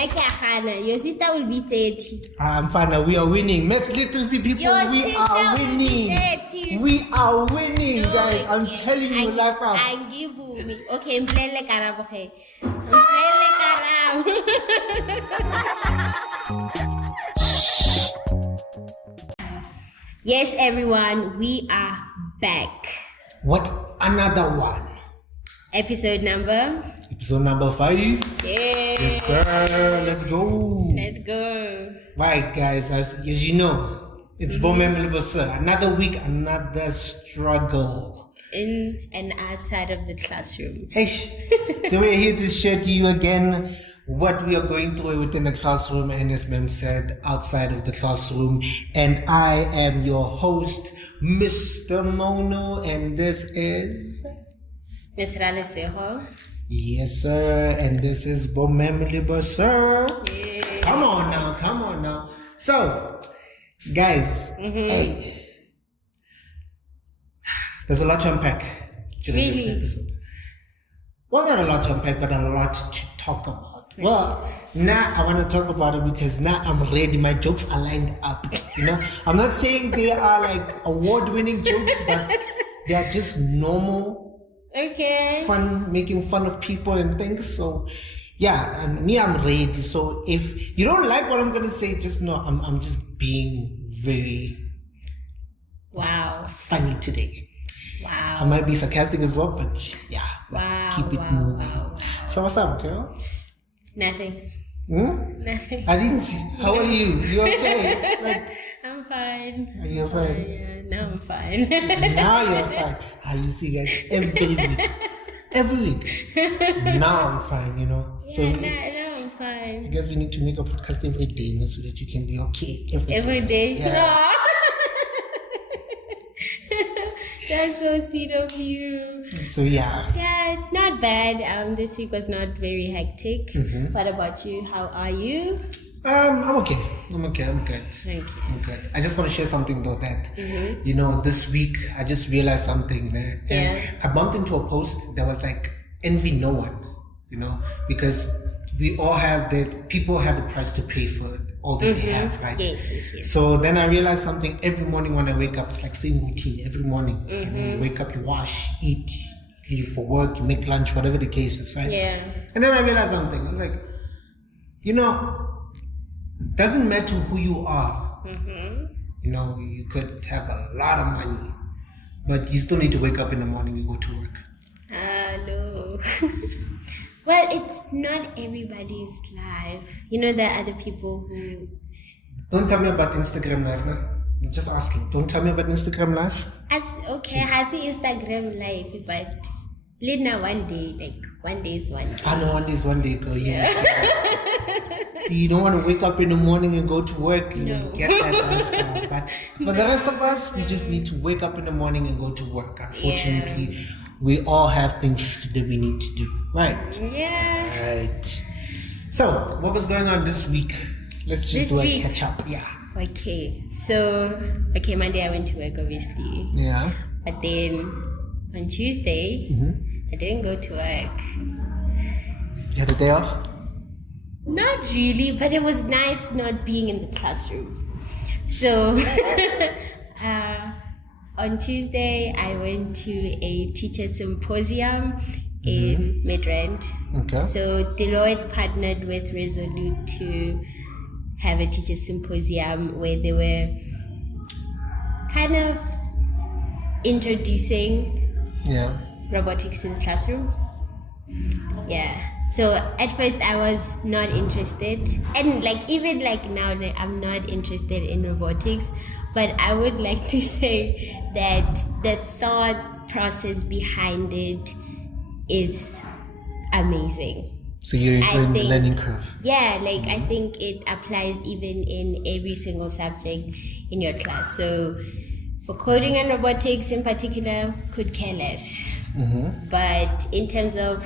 Your sister will be 30. I'm fine. We are winning. Max Literacy people, we are winning. We are winning, guys. I'm telling you, life up. Okay, mplele karabo. Yes, everyone, we are back. What? Another one. Episode number 5. Yes, sir. Let's go. Right, guys. As you know, it's boMa'am, sir. Another week, another struggle. In and outside of the classroom. So we're here to share to you again what we are going through within the classroom, and as ma'am said, outside of the classroom. And I am your host, Mr. Mono, and this is Miss Ralesego. Yes, sir. And this is boMa'am, sir. Yeah. Come on now. So, guys, hey, there's a lot to unpack during this episode. Well, not a lot to unpack, but a lot to talk about. Well, now I want to talk about it because now I'm ready. My jokes are lined up. You know, I'm not saying they are like award-winning jokes, but they are just normal. Okay. Fun, making fun of people and things. So, yeah, and me, I'm ready. So if you don't like what I'm gonna say, just know I'm just being very funny today. Wow. I might be sarcastic as well, but yeah. Keep it moving. Wow. So what's up, girl? Nothing. Nothing. I didn't see. How are you? You okay? I'm fine. Are you fine? Yeah, now I'm fine. Now you're fine. You see, guys, every week. Now I'm fine, you know. Yeah, so now I'm fine. I guess we need to make a podcast every day, you know, so that you can be okay every day. Yeah. No. That's so sweet of you. So yeah, not bad. This week was not very hectic. What about you? How are you? I'm okay. I'm good. Thank you. I'm good. I just want to share something though that you know, this week I just realized something. And I bumped into a post that was like, envy no one, you know, because we all have people have the price to pay for all that they have, right? Yes. So then I realized something. Every morning when I wake up, it's like same routine every morning. And then you wake up, you wash, eat, leave for work, you make lunch, whatever the case is, right? Yeah. And then I realized something. I was like, you know, doesn't matter who you are. You know, you could have a lot of money, but you still need to wake up in the morning and go to work. No. Well, it's not everybody's life. You know, there are other people who... Don't tell me about Instagram Live, no? I'm just asking. Don't tell me about Instagram Live. Okay, I see Instagram Live, but Lina, one day is one day. I know one day is one day, girl. Yeah. See, you don't want to wake up in the morning and go to work. You know, get that lifestyle. But for the rest of us, we just need to wake up in the morning and go to work. Unfortunately, we all have things that we need to do. Right? Yeah. Right. So, what was going on this week? Let's just do a catch up. Yeah. Okay. So, Monday I went to work, obviously. Yeah. But then on Tuesday, I didn't go to work. You had a day off? Not really, but it was nice not being in the classroom. So, on Tuesday, I went to a teacher symposium in Midrand. Okay. So Deloitte partnered with Resolute to have a teacher symposium where they were kind of introducing robotics in the classroom. Yeah. So at first I was not interested, and even now I'm not interested in robotics, but I would like to say that the thought process behind it is amazing. So you're enjoying the learning curve? Yeah, I think it applies even in every single subject in your class. So for coding and robotics in particular, could care less. But in terms of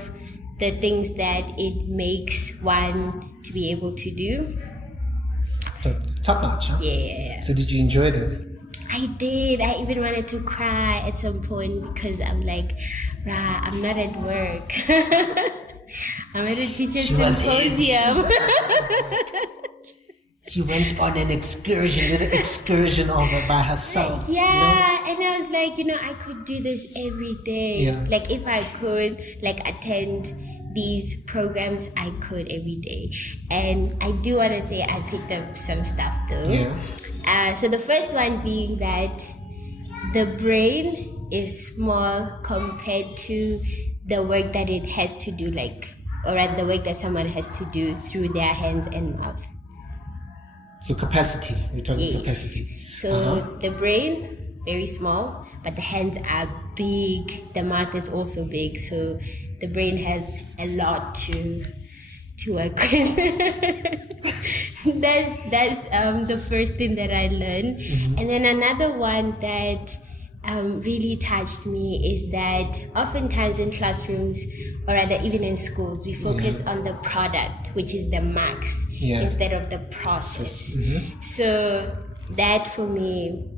the things that it makes one to be able to do, top notch, huh? Yeah. So did you enjoy it? I did. I even wanted to cry at some point because I'm like, I'm not at work. I'm at a teacher's She was symposium. She went on an excursion over by herself. Yeah, and I was like, I could do this every day. Yeah. Like if I could attend these programs, I could every day. And I do want to say I picked up some stuff though. Yeah. So the first one being that the brain is small compared to the work that it has to do, or rather the work that someone has to do through their hands and mouth. So capacity, we're talking capacity. So the brain, very small, but the hands are big. The mouth is also big. So the brain has a lot to work with. that's the first thing that I learned. And then another one that really touched me is that oftentimes in classrooms, or rather even in schools, we focus on the product, which is the marks, instead of the process. So that for me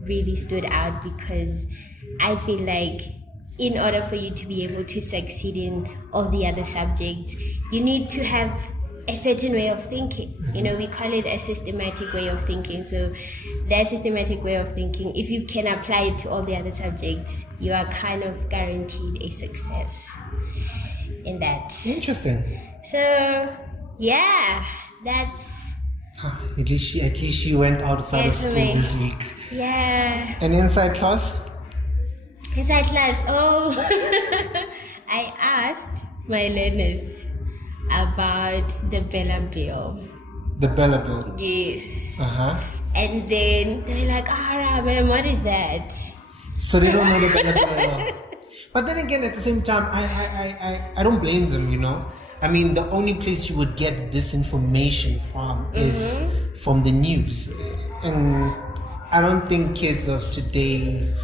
really stood out, because I feel like in order for you to be able to succeed in all the other subjects, you need to have a certain way of thinking. We call it a systematic way of thinking. So that systematic way of thinking, if you can apply it to all the other subjects, you are kind of guaranteed a success in that. Interesting. So yeah, that's at least she went outside of school this week. Yeah. And inside class? Inside class, I asked my learners about the Bella Bill. The Bella Bill? Yes. And then they were like, ma'am, what is that? So they don't know the Bella Bill at all. But then again, at the same time, I don't blame them, I mean, the only place you would get this information from is from the news. And I don't think kids of today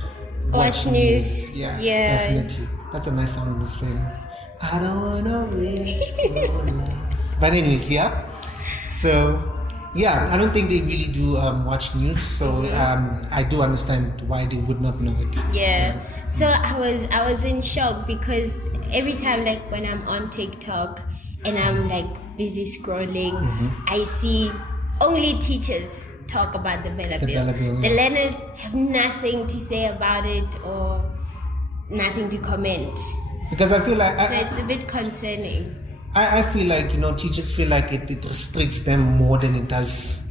watch news. Yeah, definitely. That's a nice song in this film. I don't know it. But anyways, yeah. So, yeah, I don't think they really do watch news. So I do understand why they would not know it. Yeah. So I was in shock, because every time when I'm on TikTok and I'm busy scrolling, I see only teachers talk about the Bella Bill. The learners have nothing to say about it or nothing to comment. Because I feel like... So it's a bit concerning. I feel like, teachers feel like it restricts them more than it does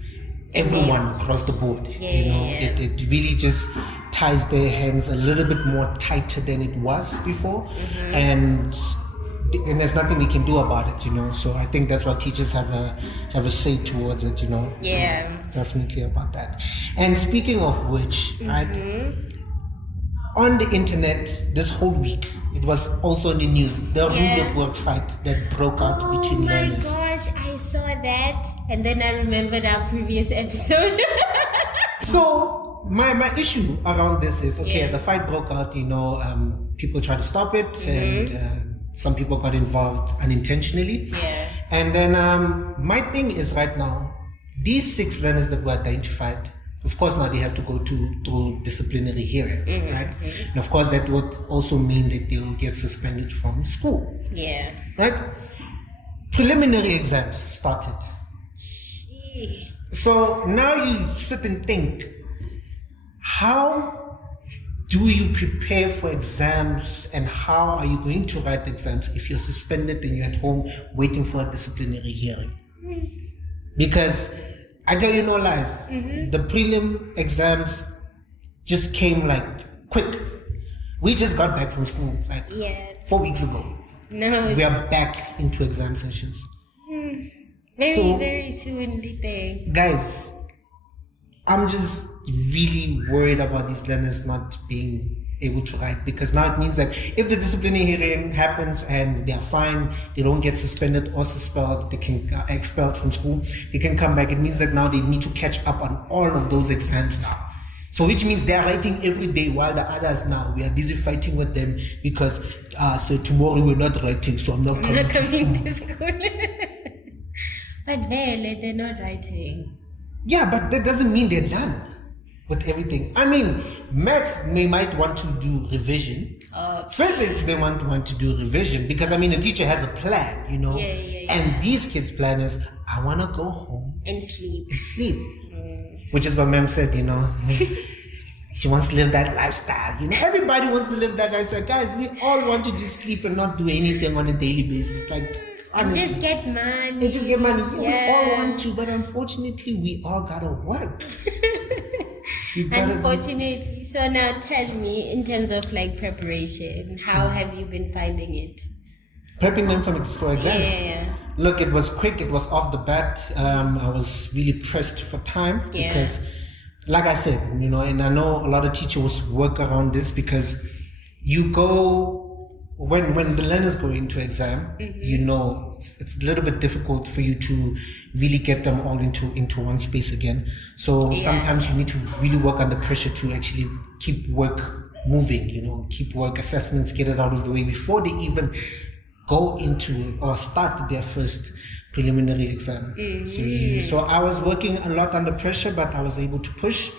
everyone across the board. It really just ties their hands a little bit more tighter than it was before. And there's nothing they can do about it, So I think that's why teachers have a say towards it, Yeah. Definitely about that. And speaking of which, right, on the internet this whole week, it was also in the news, the real world fight that broke out between learners. Oh my gosh, I saw that, and then I remembered our previous episode. So my issue around this is, the fight broke out, people tried to stop it, and some people got involved unintentionally. Yeah. And then my thing is right now, these 6 learners that were identified, of course now they have to go to disciplinary hearing, right? And of course that would also mean that they will get suspended from school. Yeah. Right? Preliminary exams started. So now you sit and think, how do you prepare for exams, and how are you going to write exams if you're suspended and you're at home waiting for a disciplinary hearing? Because I tell you no lies, the prelim exams just came quick. We just got back from school 4 weeks ago. No. We are back into exam sessions. Very soon, we think. Guys, I'm just really worried about these learners not being able to write, because now it means that if the disciplinary hearing happens and they're fine, they don't get suspended or expelled, they can expelled from school, they can come back. It means that now they need to catch up on all of those exams now. So which means they're writing every day, while the others now, we are busy fighting with them because so tomorrow we're not writing, so I'm not coming to school. But they're not writing. Yeah, but that doesn't mean they're done. with everything. I mean, maths, they might want to do revision. Physics, they want to do revision because, I mean, a teacher has a plan, you know. Yeah. And these kids' plan is, I want to go home and sleep. Which is what ma'am said, you know. She wants to live that lifestyle, you know. Everybody wants to live that lifestyle. Guys, we all want to just sleep and not do anything on a daily basis. Like, honestly. Just get money. And just get money. Yeah. We all want to, but unfortunately, we all gotta work. Unfortunately. So now tell me, in terms of like preparation, how have you been finding it? Prepping them for exams. Yeah. Look, it was quick. It was off the bat. I was really pressed for time because, like I said, you know, and I know a lot of teachers work around this because you go when the learners go into exam, you know, it's a little bit difficult for you to really get them all into one space again. So sometimes you need to really work under pressure to actually keep work moving, you know, keep work assessments, get it out of the way before they even go into or start their first preliminary exam. So I was working a lot under pressure, but I was able to push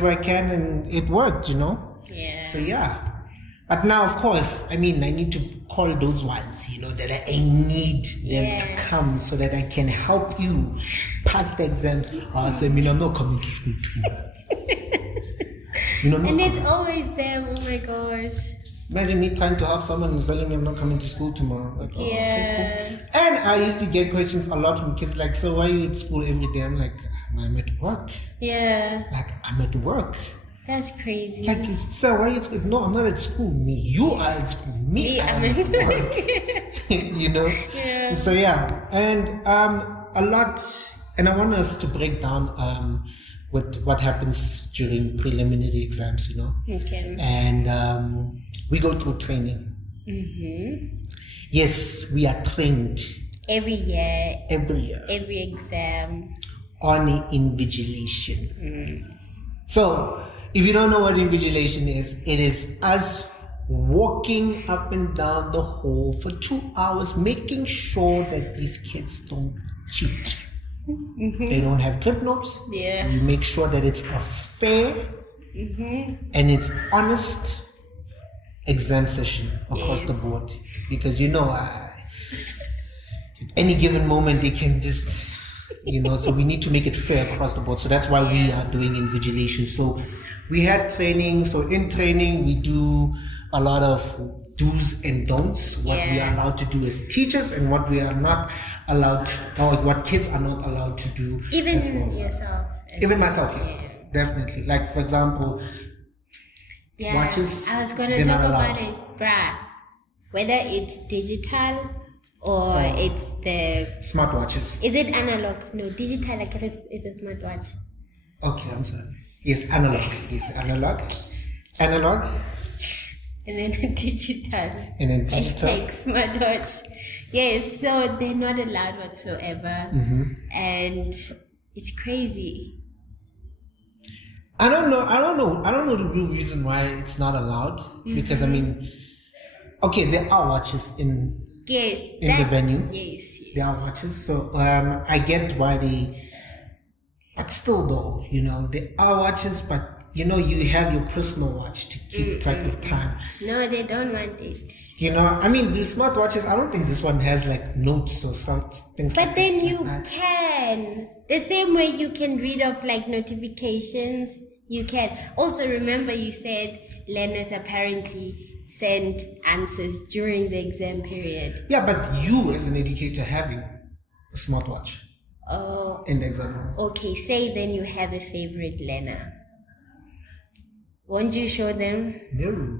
where I can, and it worked, you know. So but now, of course, I mean, I need to call those ones, you know, that I need them to come so that I can help you pass the exams. I say, I'm not coming to school tomorrow. And it's always there. Oh my gosh. Imagine me trying to help someone who's telling me I'm not coming to school tomorrow. Like, okay, cool. And I used to get questions a lot from kids like, so why are you at school every day? I'm like, I'm at work. Like, I'm at work. That's crazy. Like, so why are you at school? No, I'm not at school. Me, you are at school. Me, I'm at work. You know? So and a lot, and I want us to break down with what happens during preliminary exams, you know. And we go through training. Yes, we are trained. Every year. Every exam. On invigilation. So, if you don't know what invigilation is, it is us walking up and down the hall for 2 hours, making sure that these kids don't cheat. They don't have crib notes. We make sure that it's a fair and it's honest exam session across the board. Because, you know, at any given moment, they can just, you know, so we need to make it fair across the board. So that's why we are doing invigilation. So we had training. So in training, we do a lot of do's and don'ts, what we are allowed to do as teachers and what we are not allowed to, or what kids are not allowed to do. Even as well. yourself. Even myself, definitely. Like, for example, watches. I was going to talk about it, bruh. Whether it's digital or it's the smartwatches. Is it analog? No, digital. Like it's a smartwatch. Okay, I'm sorry. Yes, analog. Yes, analog. And then digital. And then digital. Hashtag smartwatch. Yes, so they're not allowed whatsoever. And it's crazy. I don't know the real reason why it's not allowed. Because I mean, okay, there are watches in the venue. Yes. There are watches. So I get why but still though, you know, there are watches, but you know, you have your personal watch to keep track of time. No, they don't want it. You know, I mean, the smartwatches, I don't think this one has like notes or some things like that. But then you can. The same way you can read off like notifications, you can. Also, remember you said learners apparently send answers during the exam period. Yeah, but you as an educator having a smartwatch. Oh. In the exam hall. Okay, say then you have a favorite learner. Won't you show them? No.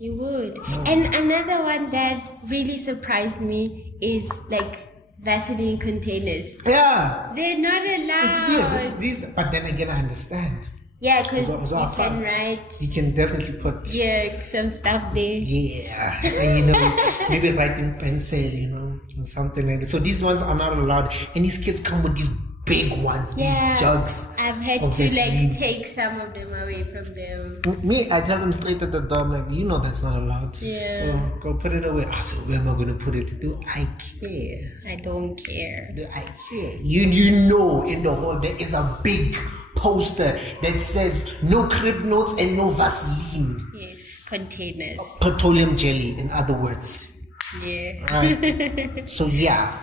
You would. No. And another one that really surprised me is like Vaseline containers. Yeah. They're not allowed. It's weird. But then again, I understand. Yeah, because you can write. You can definitely put. Yeah, some stuff there. Yeah. And you know, maybe write in pencil, you know, or something like that. So these ones are not allowed. And these kids come with these big ones, these jugs. I've had to like take some of them away from them. Me, I tell them straight at the door, I'm like, you know that's not allowed. Yeah. So go put it away. I said, where am I going to put it? Do I care? I don't care. Do I care? You know in the hall there is a big poster that says no crib notes and no Vaseline. Yes, containers. Petroleum jelly, in other words. Yeah. Right. So yeah.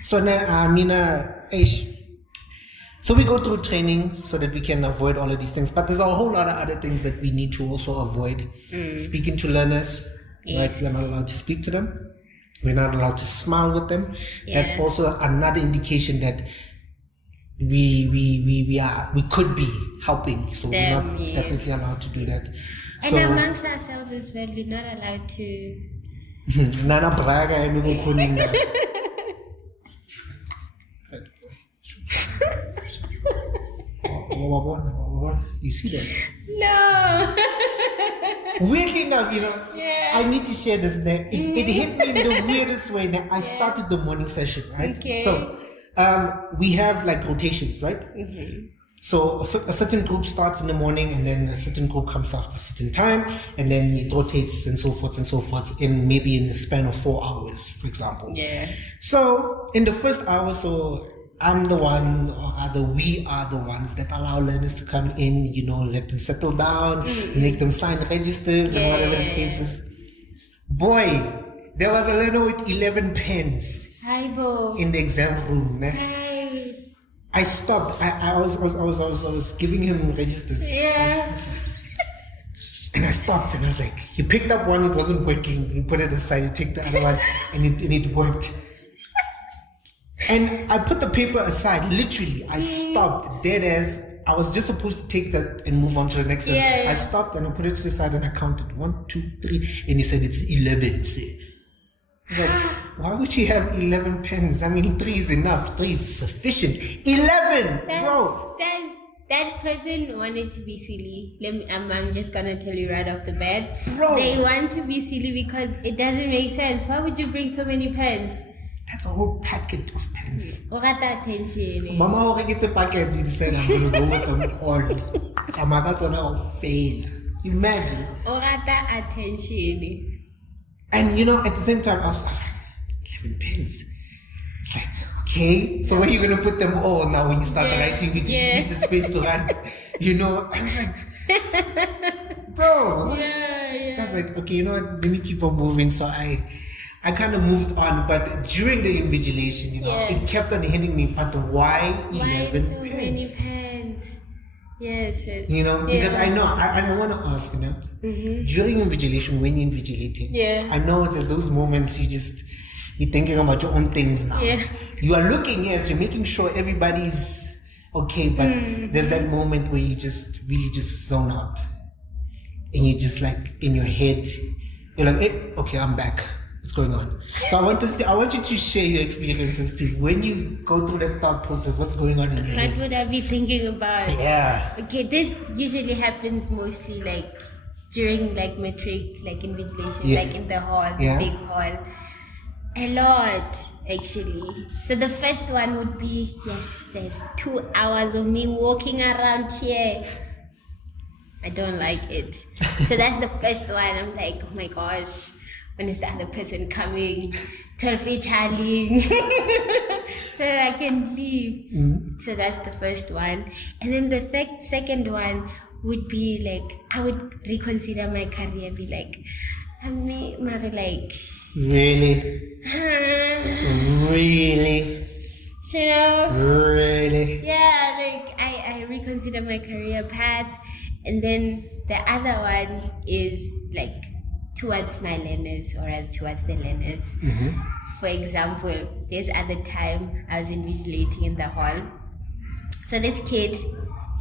So then so we go through training so that we can avoid all of these things. But there's a whole lot of other things that we need to also avoid. Speaking to learners, right? We're not allowed to speak to them. We're not allowed to smile with them. Yeah. That's also another indication that we could be helping. So we're not definitely allowed to do that. And So, amongst ourselves as well, we're not allowed to. Nana Braga and you see that? No. Weirdly enough, Yeah. I need to share this. It hit me in the weirdest way. That I started the morning session, right? Okay. So, we have like rotations, right? So a certain group starts in the morning, and then a certain group comes after a certain time, and then it rotates and so forth in maybe in the span of 4 hours, for example. Yeah. So in the first hour, so I'm the one, or rather we are the ones that allow learners to come in, let them settle down, make them sign registers and whatever the case is. Boy, there was a learner with 11 pens Hi, Bo. in the exam room. Ne? Hi. I stopped. I was giving him registers. Yeah. And I stopped and I was like, he picked up one, it wasn't working. He put it aside, he took the other one, and it worked. And I put the paper aside, literally. I stopped dead as I was just supposed to take that and move on to the next one. Yeah. I stopped and I put it to the side and I counted 1, 2, 3, and he said it's 11. See. I was like, why would you have 11 pens? I mean, 3 is enough. 3 is sufficient. 11, bro. That person wanted to be silly. I'm just gonna tell you right off the bat. Bro. They want to be silly because it doesn't make sense. Why would you bring so many pens? That's a whole packet of pens. Orata attention. Mama already gets a packet. We decided I'm going to go with them all. That's when I'll fail. Imagine. Orata attention. And at the same time, I was like, 11 pens. It's like, okay, so where are you going to put them all now when you start writing? Because you need the space to write. I was like, bro. Yeah. I was like, okay, let me keep on moving. So I kind of moved on, but during the invigilation, it kept on hitting me. But why 11 so pens? many pens? Yes. Because I know, I want to ask, during invigilation, when you're invigilating, I know there's those moments you just be thinking about your own things now. Yeah. You are looking, yes, you're making sure everybody's okay, but there's that moment where you just really just zone out, and you just like in your head, you're like, hey, okay, I'm back. What's going on? So I want you to share your experiences too. When you go through that thought process, what's going on in your head? What would I be thinking about? Yeah. Okay, this usually happens mostly like during like matric, like invigilation, like in the hall, the big hall. A lot, actually. So the first one would be, there's 2 hours of me walking around here. I don't like it. So that's the first one. I'm like, oh my gosh. When is the other person coming? 12 Charlie, so that I can leave. So that's the first one. And then the second one would be like, I would reconsider my career, be like, Really? Really? Really? Yeah, like I reconsider my career path. And then the other one is like towards my learners or towards the learners. For example, there's other time I was invigilating in the hall. So this kid,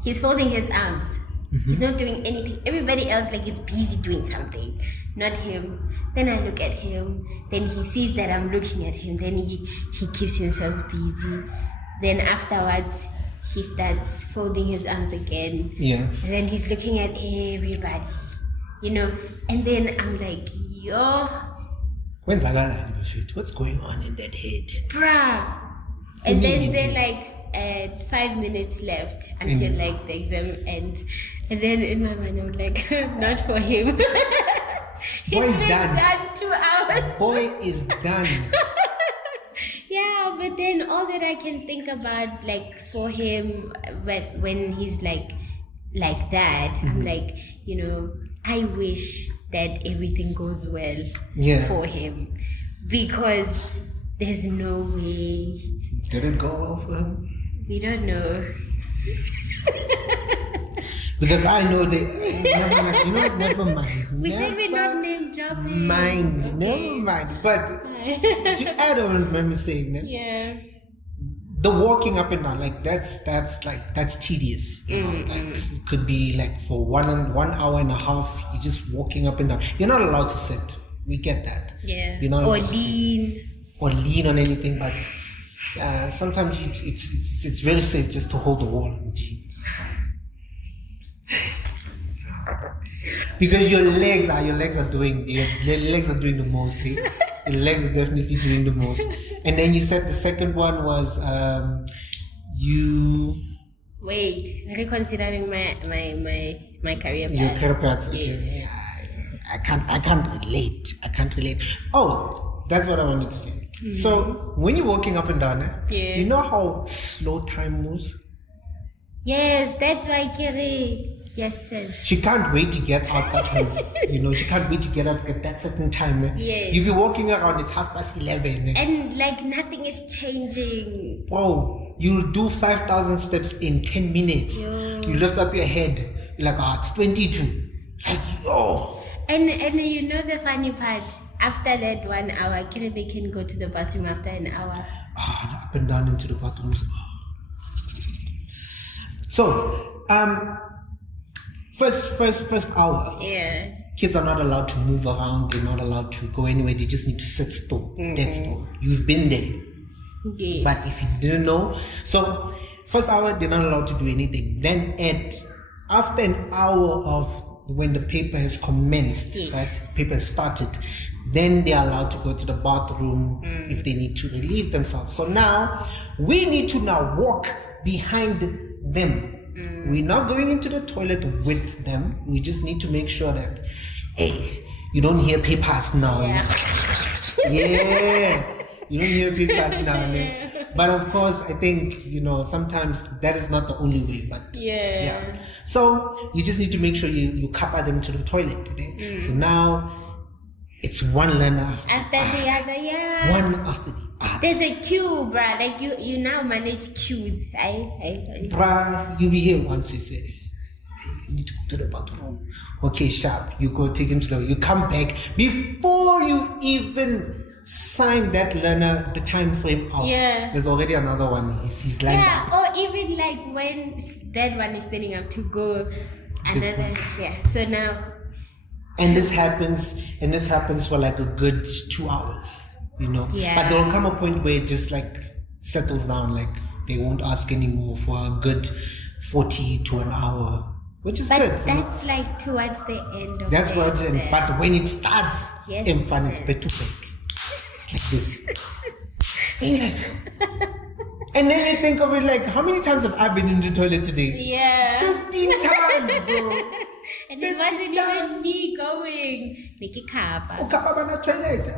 he's folding his arms. He's not doing anything. Everybody else is busy doing something, not him. Then I look at him. Then he sees that I'm looking at him. Then he keeps himself busy. Then afterwards, he starts folding his arms again. Yeah. And then he's looking at everybody, And then I'm like, yo. What's going on in that head? Bruh. And then they're like 5 minutes left until like the exam ends. And then in my mind I'm like, not for him. He's been done 2 hours. Boy is done. Yeah, but then all that I can think about, like for him, when he's like that, I'm like, I wish that everything goes well for him, because there's no way. Did it go well for him? We don't know. Because I know that never mind. We said we're not name dropping. Never mind. But I don't remember saying that. Yeah. The walking up and down, like that's tedious. Like, it could be like for 1 hour and a half, you're just walking up and down. You're not allowed to sit. We get that. Yeah. You're not or lean. Or lean on anything, but sometimes it's very safe just to hold the wall. Because your legs are doing the most. Your legs are definitely doing the most. And then you said the second one was you. Wait, reconsidering my career path. Your career path. Okay. Yes. I can't relate. Oh, that's what I wanted to say. Mm-hmm. So when you're walking up and down, do you know how slow time moves? Yes, that's why Kiri. Yes, sis. She can't wait to get out that move. She can't wait to get out at that certain time. Yes. You'll be walking around, it's 11:30. And like nothing is changing. Whoa, you'll do 5,000 steps in 10 minutes. Yo. You lift up your head, you're like, it's 22. Like, oh. And the funny part, after that 1 hour, they can go to the bathroom after an hour. Up and down into the bathrooms. So, first hour. Yeah. Kids are not allowed to move around. They're not allowed to go anywhere. They just need to sit still, dead still. You've been there. Yes. But if you didn't know, so first hour they're not allowed to do anything. Then after an hour of when the paper has commenced, right? Paper has started, then they are allowed to go to the bathroom if they need to relieve themselves. So now we need to walk behind them. We're not going into the toilet with them. We just need to make sure that, hey, you don't hear papers now. Yeah. You don't hear papers now. But of course, I think, sometimes that is not the only way. But yeah. So you just need to make sure you cover them to the toilet today. So now it's one learner after the other. Yeah. One after the other. There's a queue, bruh. Like you now manage queues. Bruh, you'll be here once you say, you need to go to the bathroom. Okay, sharp. You go take him to you come back before you even sign that learner the time frame out. Yeah. There's already another one. He's lined up. Yeah, or even like when that one is standing up to go another. Yeah. So now. And this happens for like a good 2 hours. Yeah. But there will come a point where it just like settles down, like they won't ask anymore for a good 40 to an hour, which is good. But that's like towards the end of that's what it's in. But when it starts, in fun, it's better to back. It's like this. And you're like, and then you think of it like, how many times have I been in the toilet today? Yeah. 15 times, bro. And it wasn't even me going. Make it kappa. Oh, kappa na toilet.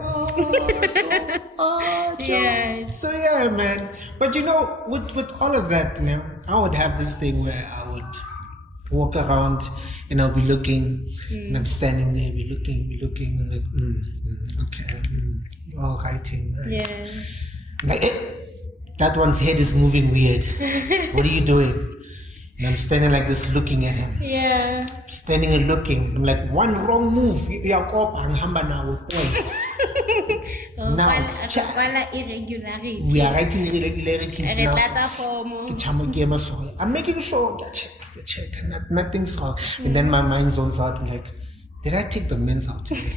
Oh, yeah. So yeah, man. But with all of that, I would have this thing where I would walk around and I'll be looking and I'm standing there, be looking and like, okay, all writing. Nice. Yeah. Like, that one's head is moving weird. What are you doing? And I'm standing like this looking at him. Yeah. Standing and looking. I'm like, one wrong move. Now it's chat. We are writing irregularities now. I'm making sure. Check. Nothing's wrong. And then my mind zones out. I'm like, did I take the mince out today?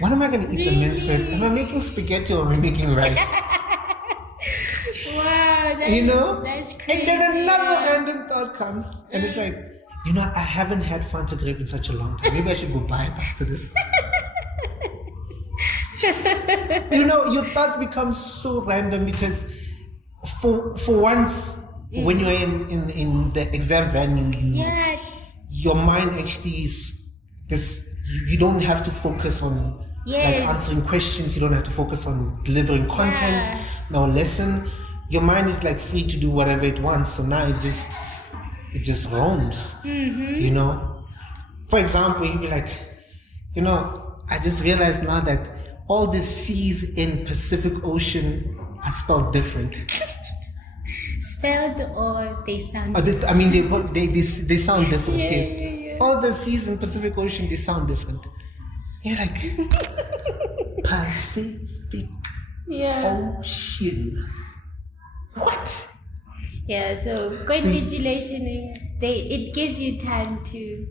What am I going to eat the mince with? Am I making spaghetti or am I making rice? Wow, that's crazy. And then another random thought comes, and it's like, I haven't had Fanta grape in such a long time. Maybe I should go buy it after this. Your thoughts become so random because for once, when you're in the exam venue, your mind actually is this. You don't have to focus on like answering questions. You don't have to focus on delivering content. Now lesson, your mind is like free to do whatever it wants. So now it just roams. You know. For example, you'd be like, you know, I just realized now that all the seas in Pacific Ocean are spelled different. Spelled or they sound? They sound different. Yes. Yeah. All the seas in Pacific Ocean, they sound different. You're like Pacific Ocean. What? Yeah. So invigilation, it gives you time to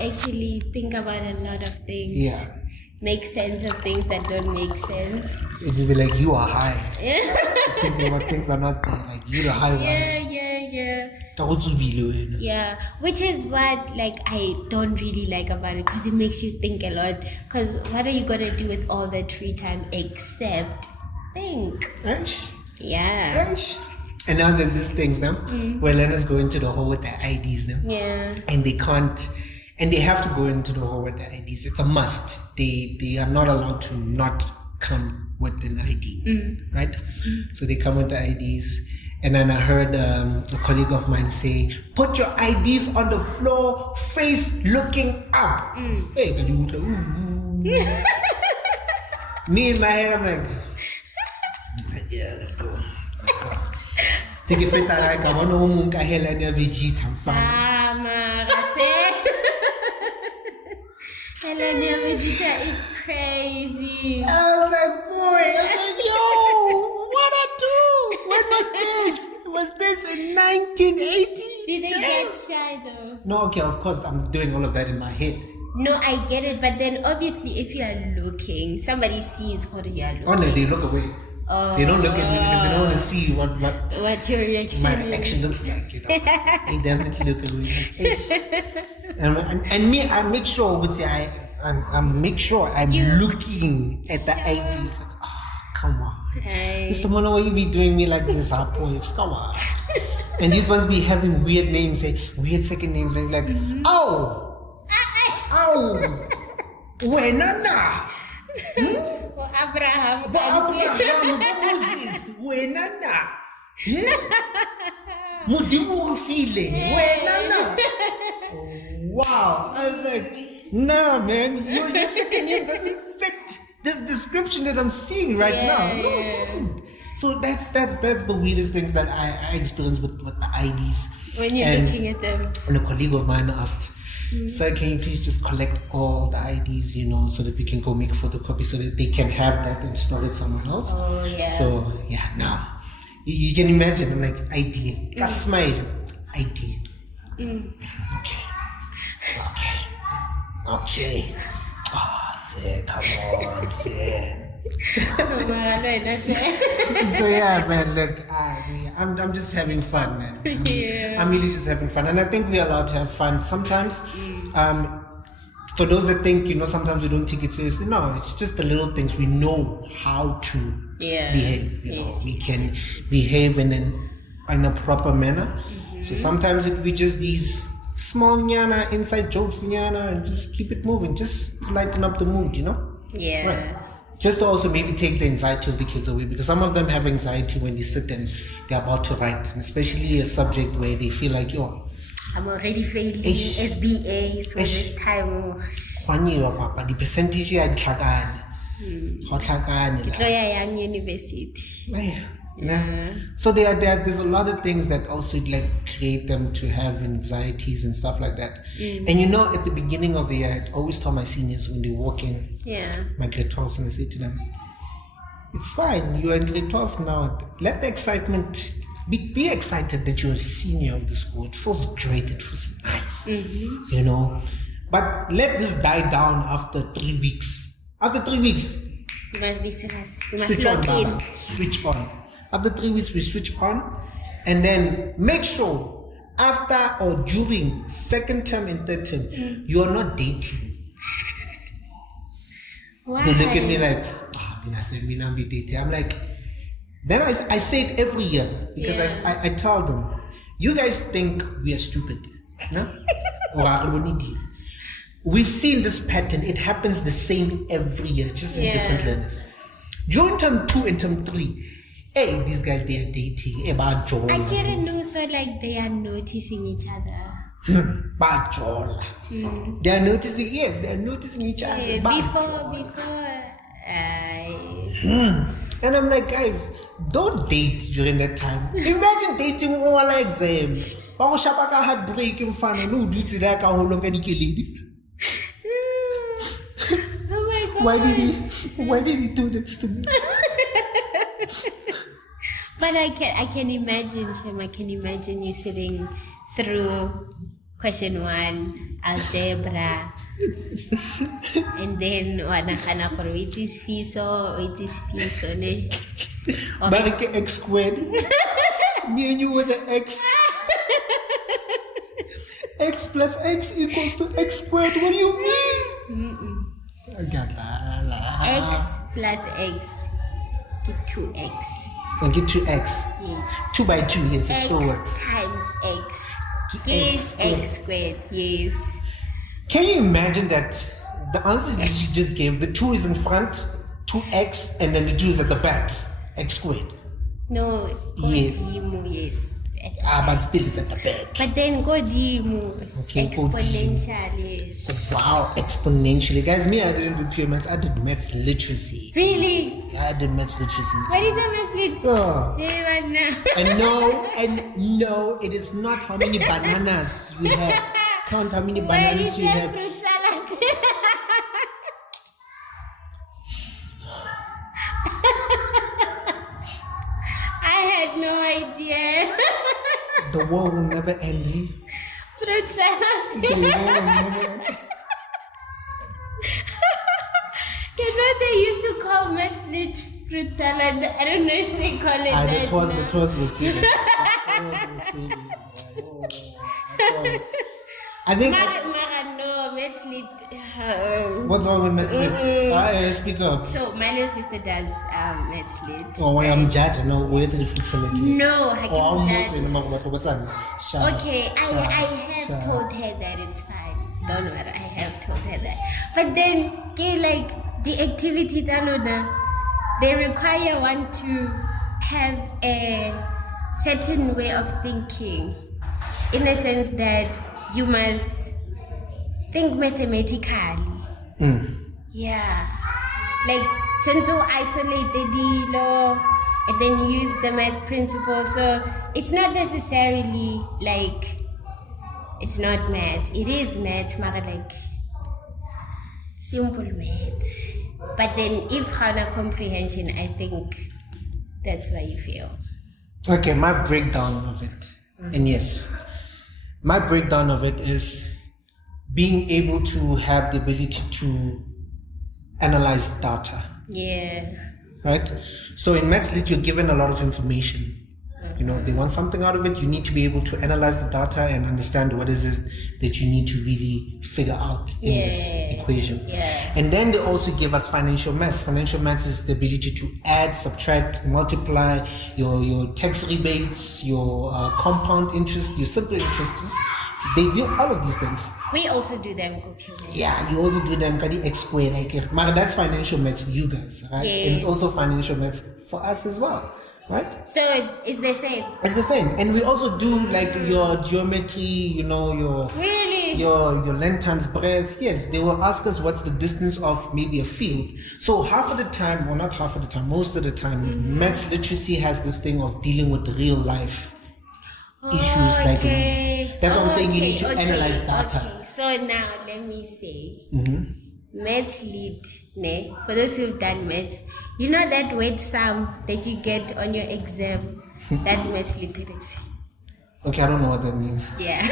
actually think about a lot of things. Yeah. Make sense of things that don't make sense. It will be like you are high. Thinking about things are not there. Like you're the high one. Yeah, which is what like I don't really like about it, because it makes you think a lot. Because what are you gonna do with all that free time except think? Yeah. And now there's these things now where learners go into the hall with their IDs now. Yeah. And they can't. And they have to go into the hall with their IDs. It's a must. They are not allowed to not come with an ID, right? So they come with the IDs. And then I heard a colleague of mine say, "Put your IDs on the floor, face looking up." Hey, me in my head, I'm like, yeah, let's go. Take a fit that I can want to hell and vegeta. Helena Vegeta is crazy. I was like, yo, what I do? When was this? Was this in 1980? Did they get shy though? No, okay, of course, I'm doing all of that in my head. No, I get it, but then obviously if you are looking, somebody sees what you are looking. Oh no, they look away. They don't look at me because they don't want to see what your reaction my action looks like, you know. They definitely look away. And me, I make sure, I would say, I make sure I'm looking at the ID. Like, come on. Mr. Mono, why you be doing me like this? Come on. And these ones be having weird names, weird second names, and like, oh, Wenana. Abraham, Moses, Wenana. Yeah. Mudimu feeling, Wenana. Wow. I was like, nah, man, your second name doesn't fit this description that I'm seeing right now. No, it doesn't. So that's the weirdest things that I experience with the IDs. When you're looking at them. And a colleague of mine asked, "Sir, can you please just collect all the IDs, you know, so that we can go make photocopy so that they can have that and store it somewhere else?" Oh, yeah. So, yeah, now, you can imagine, I'm like, ID. Smile. ID. Okay. Say, come on, say. So yeah, man, look, I'm just having fun, man. I'm really just having fun, and I think we're allowed to have fun sometimes. For those that think, you know, sometimes we don't take it seriously. No, it's just the little things. We know how to behave. You know, we can behave in a proper manner. So sometimes it be just these small nyana inside jokes, nyana, and just keep it moving, just to lighten up the mood, you know. Yeah. Right. Just to also maybe take the anxiety of the kids away, because some of them have anxiety when they sit and they're about to write, and especially a subject where they feel like, yo, I'm already failing SBA, so this time. Papa, the percentage are Young university. Yeah. So there's a lot of things that also like create them to have anxieties and stuff like that. And you know, at the beginning of the year, I always tell my seniors when they walk in, my grade 12s, and I say to them, "It's fine. You are in grade 12 now. Let the excitement be excited that you're a senior of the school. It feels great. It feels nice, you know. But let this die down after 3 weeks. After 3 weeks, you must be serious. You must log in. Switch on. After 3 weeks, we switch on, and then make sure after or during second term and third term, you are not dating." Why? They look at me like, I'm be dating. I'm like, Then I say it every year because I tell them, you guys think we are stupid, no? We've seen this pattern. It happens the same every year, just in different learners. During term 2 and term 3, hey, these guys, they are dating. I didn't know, so like they are noticing each other. They are noticing, yes, they are noticing each other. Yeah, before. And I'm like, guys, don't date during that time. Imagine dating all exams. Heartbreak in fun. No, do it like how long can you Oh my God. Why did he do this to me? But I can imagine, Shem, I can imagine you sitting through question 1, algebra, and then wanakana for it is fiso, ne? Barike x squared. Me and you with the x. X plus x equals to x squared. What do you mean? X plus x to 2x. And get 2x. Yes. 2 by 2, yes, it still works. Times x gives x squared, yes. Can you imagine that the answer that you just gave, the 2 is in front, 2x, and then the 2 is at the back, x squared? No, yes. Yes. But still it's at the back. But then exponential, yes. Wow, exponentially. Guys, me, I didn't do pure maths, I did maths literacy. Really? Yeah, I did maths literacy. What is the maths lit? Oh. And no, it is not how many bananas you have. Count how many bananas you have. Fruit salad? I had no idea. The war will never end, eh? Fruit salad. The war will never end. You know they used to call maths lit fruit salad. I don't know if they call it that. That was serious. I think. No, maths lit. What's wrong with maths lit? Speak up. So my sister does maths lit. Oh, I'm judging. No, wait till the fruit salad. No, I can't judge. Okay, I have told her that it's fine. Don't worry, I have told her that. But then, like the activities alone, they require one to have a certain way of thinking, in a sense that you must think mathematically. Yeah, like trying to isolate the deal and then use the maths principle. So it's not necessarily like it's not maths. It is maths, but like simple maths. But then if HANA comprehension, I think that's why you fail. Okay, my breakdown of it. And yes, my breakdown of it is being able to have the ability to analyze data. Yeah. Right? So in Maths Lit, you're given a lot of information. You know, they want something out of it. You need to be able to analyze the data and understand what is it that you need to really figure out in this equation. Yeah. And then they also give us financial maths. Financial maths is the ability to add, subtract, multiply your tax rebates, your compound interest, your simple interests. They do all of these things. We also do them, Gopi. Yeah, you also do them X squared. But that's financial maths for you guys, right? Yes. And it's also financial maths for us as well. Right? So it's the same. It's the same. And we also do like your geometry, you know, your length times breadth. Yes, they will ask us what's the distance of maybe a field. So half of the time, or not half of the time, most of the time, maths literacy has this thing of dealing with real life issues. Like that's what I'm saying. You need to analyze data. Okay. So now let me say, maths lit, for those who've done maths, you know that word sum that you get on your exam, that's maths literacy. Okay, I don't know what that means. Yeah.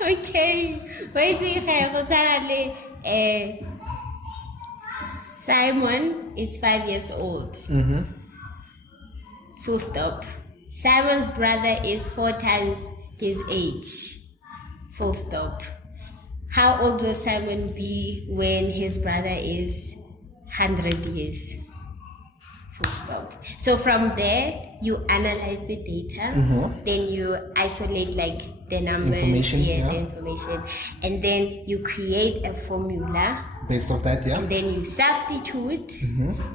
Okay. Wait till Simon is 5 years old. Full stop. Simon's brother is 4 times his age. Full stop. How old will Simon be when his brother is 100 years? Full stop. So from there, you analyze the data, then you isolate like the numbers, the information, and then you create a formula based off that, and then you substitute,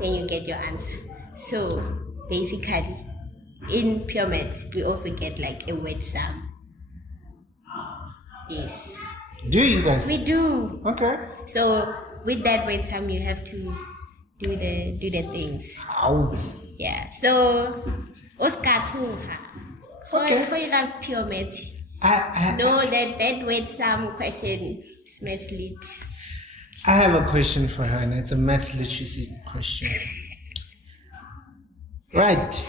then you get your answer. So basically, in pure maths, we also get like a word sum. Yes. Do you guys? We do. Okay. So with that word sum, you have to do the things. Ow. Yeah. So Oscar too. Okay. Pure maths. No, that word sum question is maths lit. I have a question for her, and it's a maths literacy question. Right.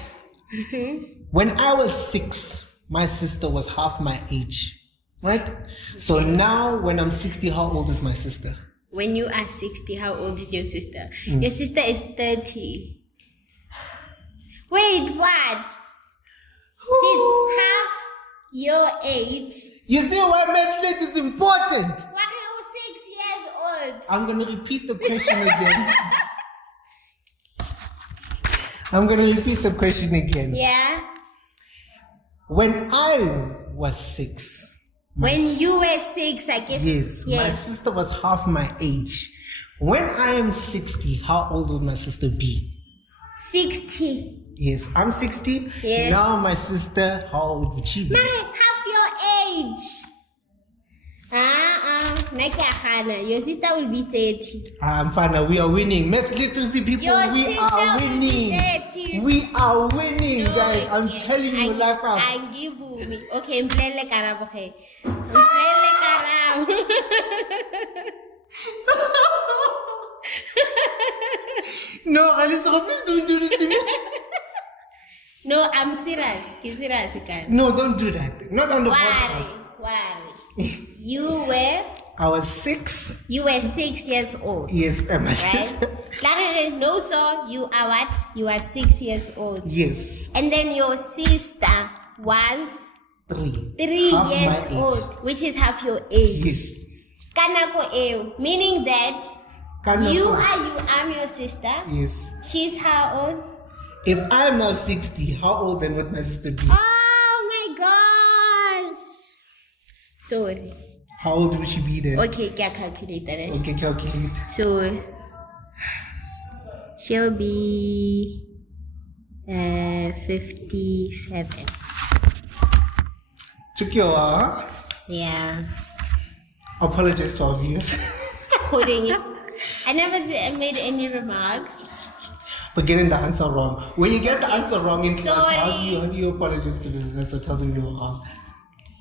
When I was 6, my sister was half my age. Right? So now when I'm 60, how old is my sister? When you are 60, how old is your sister? Your sister is 30. Wait, what? She's half your age. You see why maths lit is important? What are you 6 years old? I'm going to repeat the question again. I'm going to repeat the question again. Yeah. When I was 6. When you were 6, I guess. Yes, my sister was half my age. When I am 60, how old would my sister be? 60. Yes, I'm 60. Yeah. Now my sister, how old would she be? Half your age. Your sister will be 30. I'm fine. We are winning. Maths literacy people, we are winning. We are winning, guys. I'm telling you, life out. I give me. Okay, mplele karabo he. No, Ralesego, please don't do this to me. No, I'm serious. He's serious, guys. No, don't do that. Not on the podcast. Why? You were? I was 6. You were 6 years old. Yes, my right? sister. No, so you are what? You are 6 years old. Yes. And then your sister was 3 years old, which is half your age. Yes. Kanako eo, meaning that I'm your sister. Yes. She's how old? If I'm now 60, how old then would my sister be? Oh my gosh. Sorry. How old would she be then? Okay, can calculate that. Okay, calculate. So she'll be 57. Took you a while. Yeah. Apologize to our viewers. I never made any remarks. For getting the answer wrong. When you get the answer wrong in class, how do you apologize to the viewers or tell them you were wrong?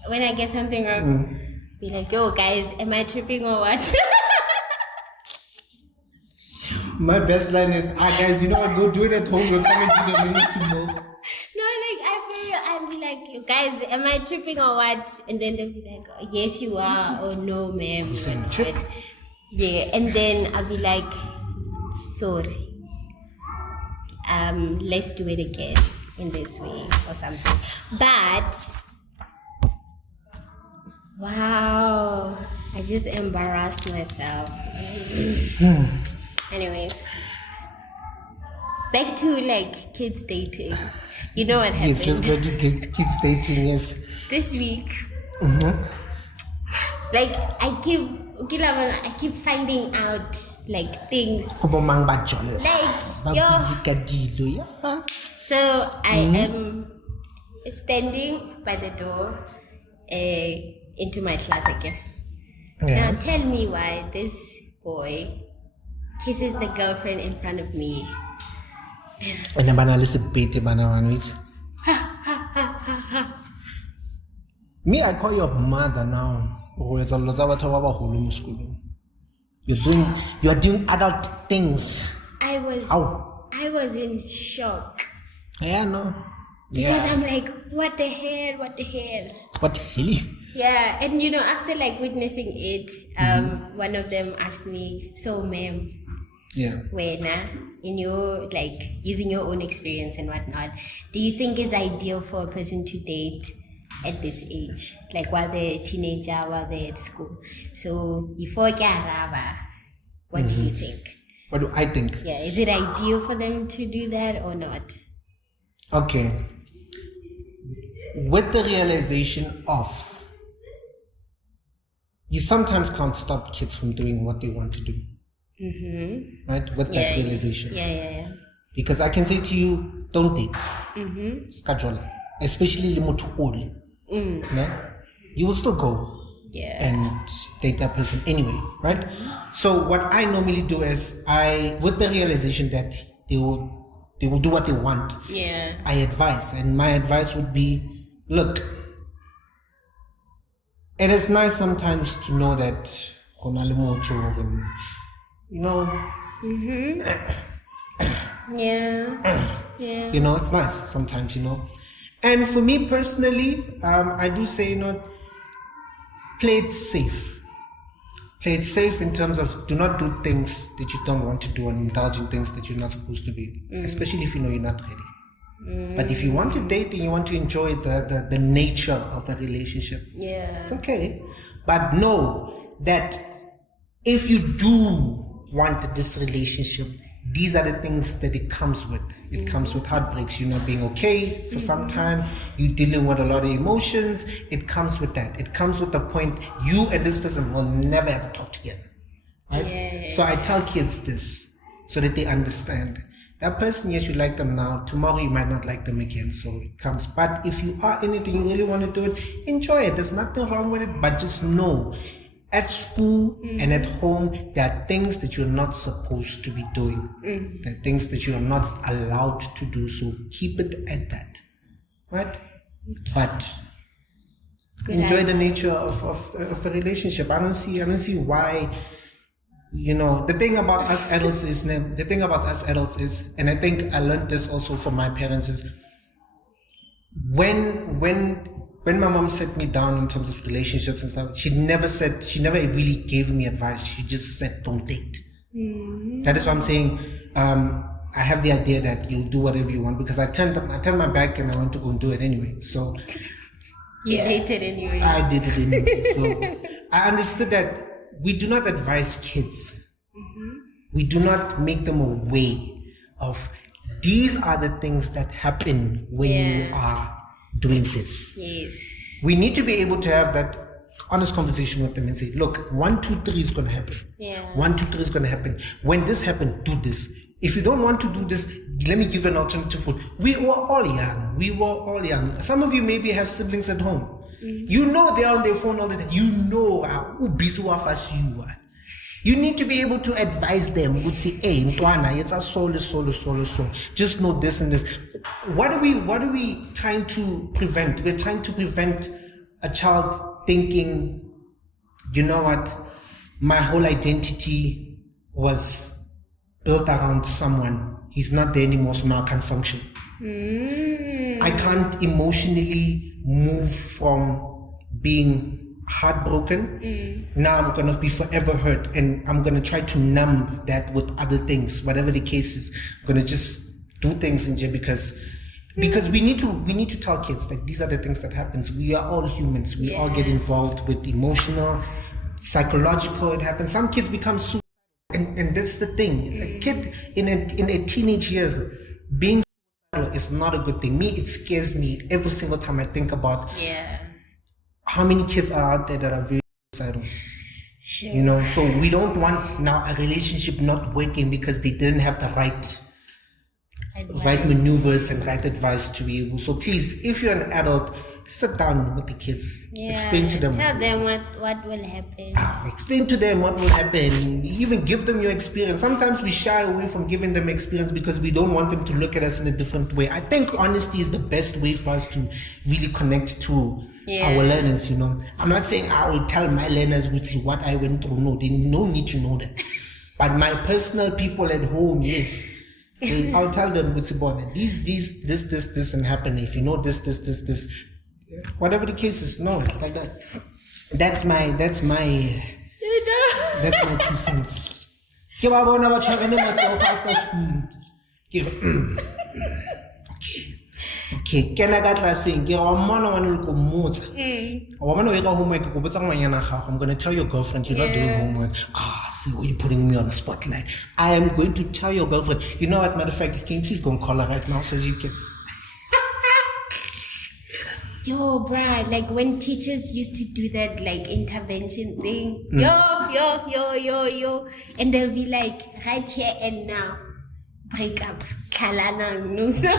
When I get something wrong, be like, yo guys, am I tripping or what? My best line is, guys, you know what, go do it at home, we're coming to the minute to know. No, like I'll be like, you guys, am I tripping or what? And then they'll be like, oh, yes you are, or no ma'am. Trip. Yeah, and then I'll be like, sorry. Let's do it again in this way or something. But wow, I just embarrassed myself. Anyways, back to like kids dating. You know what happened? Yes, let's go to kids dating. Yes. This week, like I keep finding out like things. Like so I am standing by the door into my class again. Yeah. Now tell me why this boy kisses the girlfriend in front of me. Me, I call your mother now. You're doing adult things. I was in shock. Yeah, no. Because I'm like, what the hell? What the hell? Yeah, and you know, after like witnessing it, one of them asked me, so ma'am, when in your like using your own experience and whatnot, do you think it's ideal for a person to date at this age, like while they're a teenager, while they're at school? So before Garava, what do you think? What do I think? Yeah, is it ideal for them to do that or not? Okay. With the realization of, you sometimes can't stop kids from doing what they want to do. Right? With that realization. Yeah. Because I can say to you, don't date. Schedule. Especially Limotu. No? You will still go and date that person anyway, right? So what I normally do is with the realization that they will do what they want. Yeah. I advise, and my advice would be, look, it is nice sometimes to know that you know. Yeah. You know, it's nice sometimes, you know. And for me personally, I do say, you know, play it safe. Play it safe in terms of do not do things that you don't want to do and indulge in things that you're not supposed to be, especially if you know you're not ready. But if you want to date and you want to enjoy the nature of a relationship, it's okay. But know that if you do want this relationship, these are the things that it comes with. It comes with heartbreaks. You're not being okay for some time. You're dealing with a lot of emotions. It comes with that. It comes with the point you and this person will never ever talk together. Right? So I tell kids this so that they understand. That person, yes, you like them now. Tomorrow you might not like them again. So it comes. But if you are anything, you really want to do it, enjoy it. There's nothing wrong with it. But just know, at school and at home, there are things that you're not supposed to be doing. There are things that you're not allowed to do. So keep it at that. Right? But enjoy the nature of a relationship. I don't see why, you know, the thing about us adults is, and I think I learned this also from my parents, is when my mom set me down in terms of relationships and stuff, she never really gave me advice. She just said, don't date. That is what I'm saying. I have the idea that you'll do whatever you want, because I turned my back and I went to go and do it anyway. So you dated anyway. I did it anyway. So I understood that we do not advise kids. We do not make them aware of these are the things that happen when you are doing this. Yes. We need to be able to have that honest conversation with them and say, look, 1, 2, 3 is going to happen. 1, 2, 3 is going to happen. When this happens, do this. If you don't want to do this, let me give you an alternative route. We were all young. Some of you maybe have siblings at home. You know they're on their phone all the time. You know how busy you are. You need to be able to advise them. Would say, hey, Ntwana, it's a solo. Just know this and this. What are we trying to prevent? We're trying to prevent a child thinking, you know what, my whole identity was built around someone. He's not there anymore, so now I can't function. I can't emotionally move from being heartbroken. Now I'm gonna be forever hurt, and I'm gonna try to numb that with other things, whatever the case is. I'm gonna just do things in jail because we need to tell kids that these are the things that happens. We are all humans. We all get involved with emotional, psychological. It happens. Some kids become suicidal, and that's the thing. A kid in a teenage years being suicidal is not a good thing. Me, it scares me every single time I think about how many kids are out there that are very suicidal. Sure. You know, so we don't want now a relationship not working because they didn't have the right maneuvers and right advice to be able. So please, if you're an adult, sit down with the kids. Explain to them. Tell them what will happen. Explain to them what will happen. Even give them your experience. Sometimes we shy away from giving them experience because we don't want them to look at us in a different way. I think honesty is the best way for us to really connect to our learners, you know. I'm not saying I will tell my learners what I went through. No, they don't need to know that. But my personal people at home, yes. I'll tell them this, and happen. If you know this, whatever the case is, no, like that. That's my 2 cents. ke kena ka tlaseng ke wa mmona wa le ko mmotsa wa bona o ira homework go botsa ngwanyana gago. I'm going to tell your girlfriend you're not doing homework. See, why are you putting me on the spotlight? I am going to tell your girlfriend. You know what, matter of fact, can you please go and call her right now so you can... Yo, bruh, like when teachers used to do that like intervention thing, yo, and they'll be like, right here and now, break up, kalana, no so.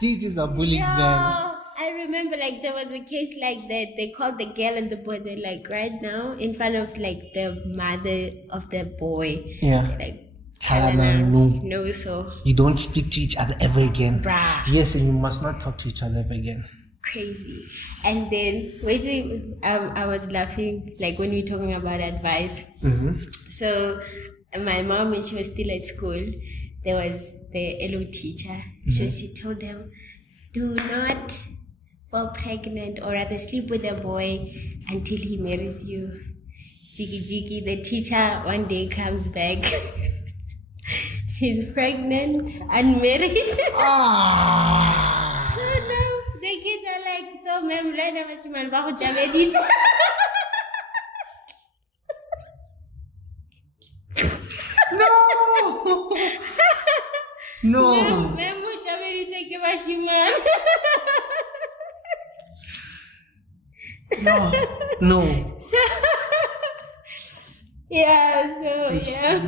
Teachers are bullies, man. I remember like there was a case like that. They called the girl and the boy. They're like right now in front of like the mother of the boy. Yeah. Like, no, so you don't speak to each other ever again. Bruh. Yes, and you must not talk to each other ever again. Crazy. And then waiting, I was laughing like when we were talking about advice. So my mom, when she was still at school, there was the LO teacher. So she told them, do not fall pregnant or rather sleep with a boy until he marries you. Jiggy, the teacher one day comes back. She's pregnant, unmarried. Ah. So now the kids are like, so ma'am, No. No. Yeah.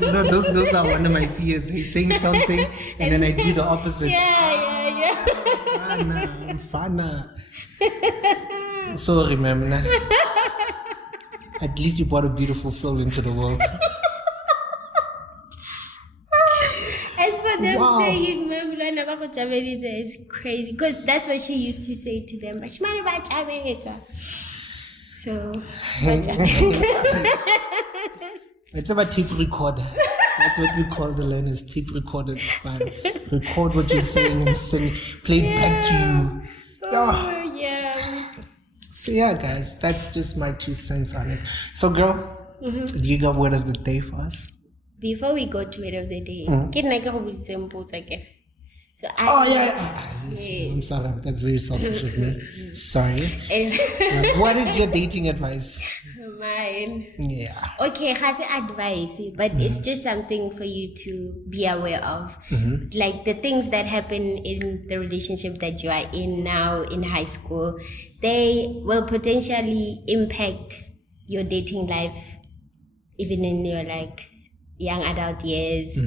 No, those are one of my fears. He's saying something and then I do the opposite. Yeah. Fana. Sorry, ma'am. At least you brought a beautiful soul into the world. As for them saying, ma'am, it's crazy. Because that's what she used to say to them. So, it's about tape recorder. That's what we call the learners, tape recorders. Record what you're saying and sing, play it back to you. Yeah. So yeah, guys, that's just my 2 cents on it. So, girl, do you got word of the day for us? Before we go to word of the day, so yes. I'm sorry, that's very selfish of me. Sorry. What is your dating advice? Mine. Yeah. Okay, has advice, but it's just something for you to be aware of. Like the things that happen in the relationship that you are in now in high school, they will potentially impact your dating life even in your like young adult years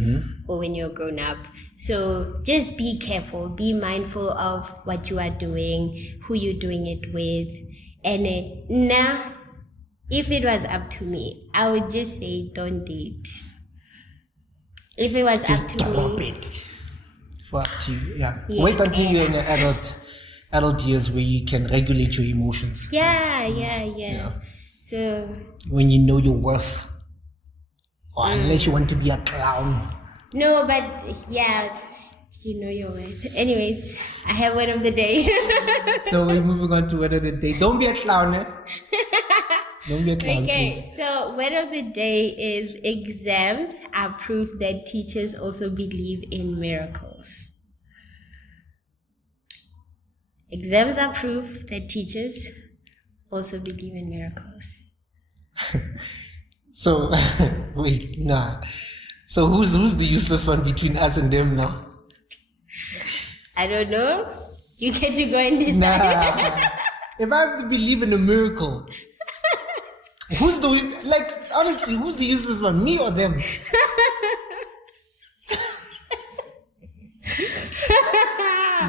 or when you're grown up. So just be careful, be mindful of what you are doing, who you're doing it with. And if it was up to me, I would just say don't date. If it was just up to drop me. it. Yeah. Wait until you're in the adult years where you can regulate your emotions. Yeah. So when you know your worth. Or unless you want to be a clown. No, but yeah, you know your worth. Anyways, I have word of the day. So we're moving on to word of the day. Don't be a clown, eh? Don't be a clown, okay, please. so word of the day is exams are proof that teachers also believe in miracles. Exams are proof that teachers also believe in miracles. So, wait, nah. So who's the useless one between us and them now? I don't know. You get to go and decide. Nah. If I have to believe in a miracle, who's the honestly, who's the useless one? Me or them?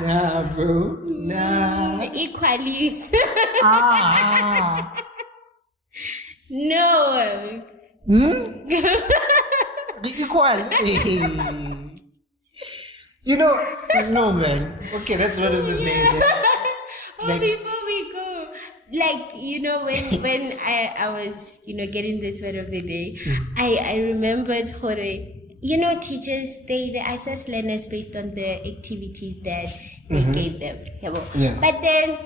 Nah, bro. Nah. Equally. Ah. No. The equal. You know, no, man. Okay, that's what is the thing. Before we go, like, you know, when I was, you know, getting this word of the day, I remembered, you know, teachers, they assess learners based on the activities that they gave them. Yeah. But then,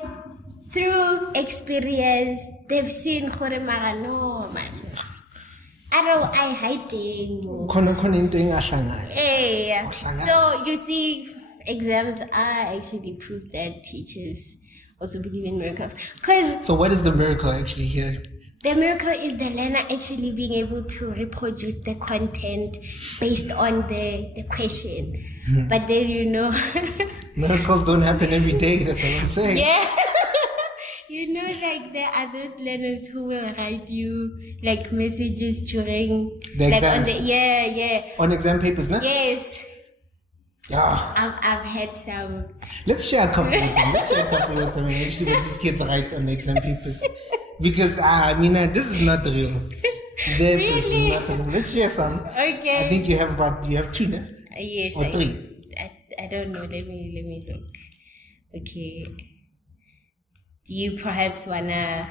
through experience, they've seen, no, man. I hiding. Khona into engahlangani. Yeah. So you see, exams are actually proof that teachers also believe in miracles. So what is the miracle actually here? The miracle is the learner actually being able to reproduce the content based on the question. But then miracles don't happen every day, that's what I'm saying. Yeah. Like there are those learners who will write you like messages during the like exams. On exam papers, no? Yes. Yeah. I've had some. Let's share a couple of them. And actually what these kids write on the exam papers. Because this is not the real. This really? is not the real. Let's share some. Okay. I think you have 2 now? Yes. Or 3. I don't know. Let me look. Okay. Do you perhaps wanna?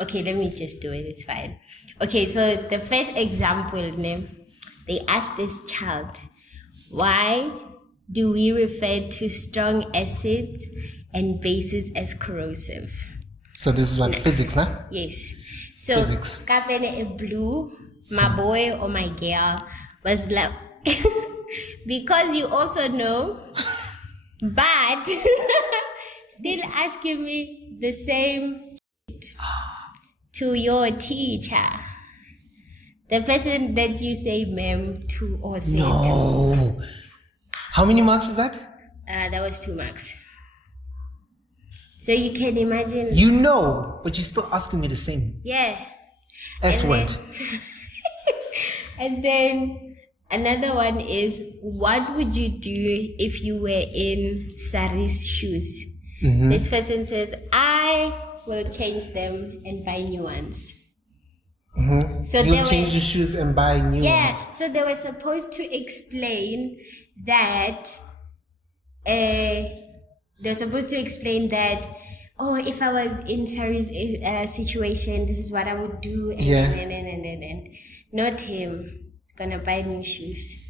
Okay, let me just do it. It's fine. Okay, so the first example, they asked this child, why do we refer to strong acids and bases as corrosive? So this is what physics, nah? Yes. So kapene a blue, my boy or my girl was like, because you also know, but still asking me the same to your teacher. The person that you say ma'am to or say No. How many marks is that? That was 2 marks. So you can imagine. But you're still asking me the same. Yeah. S word. And then another one is, what would you do if you were in Sari's shoes? This person says, I will change them and buy new ones. So you'll change the shoes and buy new ones. Yeah, so they were supposed to explain that if I was in Sari's situation, this is what I would do, and not him. It's gonna buy new shoes.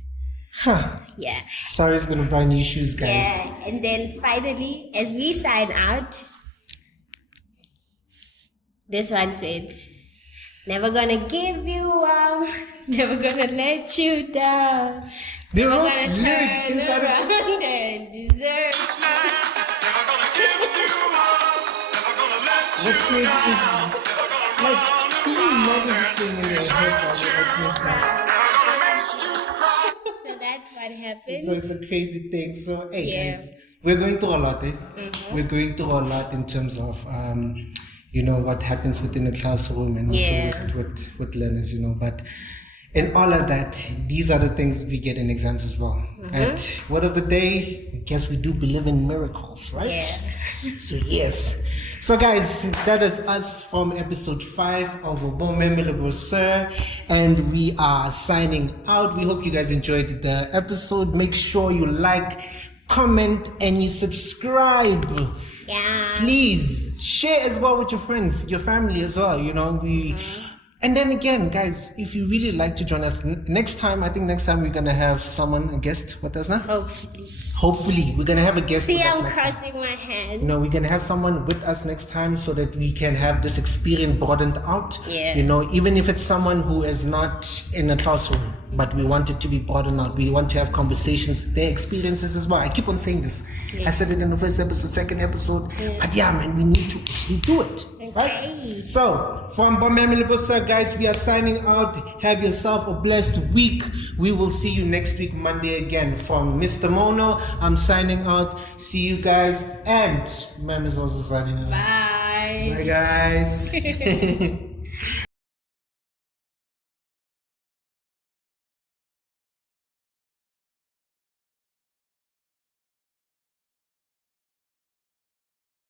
Huh. Yeah. Sari's gonna buy new shoes, guys. Yeah, and then finally, as we sign out, this one said, never gonna give you up, never gonna let you down. They wrote lyrics inside of it. And deserve. Never gonna give you up, never gonna let What's you crazy down. is, can you imagine this thing in your head? So that's what happened. So it's a crazy thing. So hey guys, we're going through a lot. We're going through a lot in terms of what happens within the classroom and also with learners, But in all of that, these are the things that we get in exams as well. At word of the day, I guess we do believe in miracles, right? Yeah. So yes. So guys, that is us from episode 5 of boMa'am, Sir, and we are signing out. We hope you guys enjoyed the episode. Make sure you like, comment, and you subscribe. Yeah. Please share as well with your friends, your family as well. And then again, guys, if you really like to join us next time, I think next time we're gonna have someone, a guest with us now. Hopefully, we're gonna have a guest with us next time. I'm crossing my hands. We're gonna have someone with us next time so that we can have this experience broadened out. Yeah. Even if it's someone who is not in a classroom, but we want it to be broadened out. We want to have conversations, their experiences as well. I keep on saying this. Yes. I said it in the first episode, second episode. Yeah. But yeah, man, we need to actually do it. Okay. Right? So, from boMa'am, guys, we are signing out. Have yourself a blessed week. We will see you next week, Monday again. From Mr. Mono, I'm signing out. See you guys. And Ma'am is also signing out. Bye. Bye, guys.